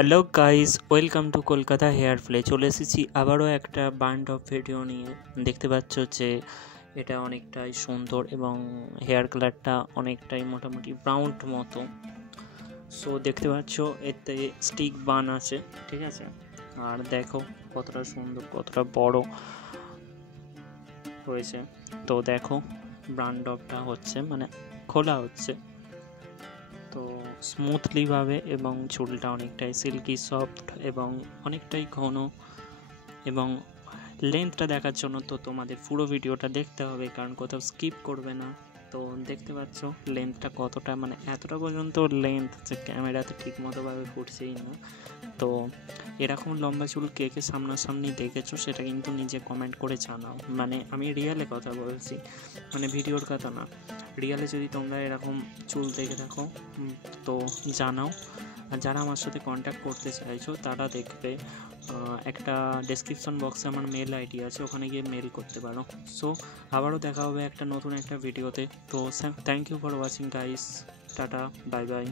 Hello guys, welcome to Kolkata hair play. চলে এসেছি আবারও একটা বান্ড অফ ভিডিও নিয়ে। দেখতে পাচ্ছ যে এটা অনেকটাই সুন্দর এবং হেয়ার কালারটা অনেকটাই মোটামুটি ব্রাউন মতো। সো দেখতে পাচ্ছ এতে স্টিক বান আছে, ঠিক আছে। আর দেখো কতটা সুন্দর, কতটা বড় হয়েছে। তো দেখো বান্ড অফটা হচ্ছে মানে খোলা হচ্ছে তো স্মুথলিভাবে, এবং চুলটা অনেকটাই সিল্কি সফট এবং অনেকটাই ঘন। এবং লেন্থটা দেখার জন্য তো তোমাদের পুরো ভিডিওটা দেখতে হবে, কারণ কোথাও স্কিপ করবে না। তো দেখতে পাচ্ছ লেন্থটা কতটা, মানে এতটা পর্যন্ত লেন্থ যে ক্যামেরাতে ঠিক মতোভাবে ফুটছেই না। তো এরকম লম্বা চুল কে কে সামনাসামনি দেখেছো সেটা কিন্তু নিজে কমেন্ট করে জানাও। মানে আমি রিয়েলে কথা বলছি, মানে ভিডিওর কথা না। রিয়েলে যদি তোমরা এরকম চুল দেখে থাকো তো জানাও। আর যারা আমার সাথে কন্ট্যাক্ট করতে চাইছো তারা দেখবে একটা ডেসক্রিপশন বক্সে আমার মেল আইডি আছে, ওখানে গিয়ে মেল করতে পারো। সো আবারও দেখা হবে একটা নতুন একটা ভিডিওতে। তো thank you for watching guys, tata, bye by.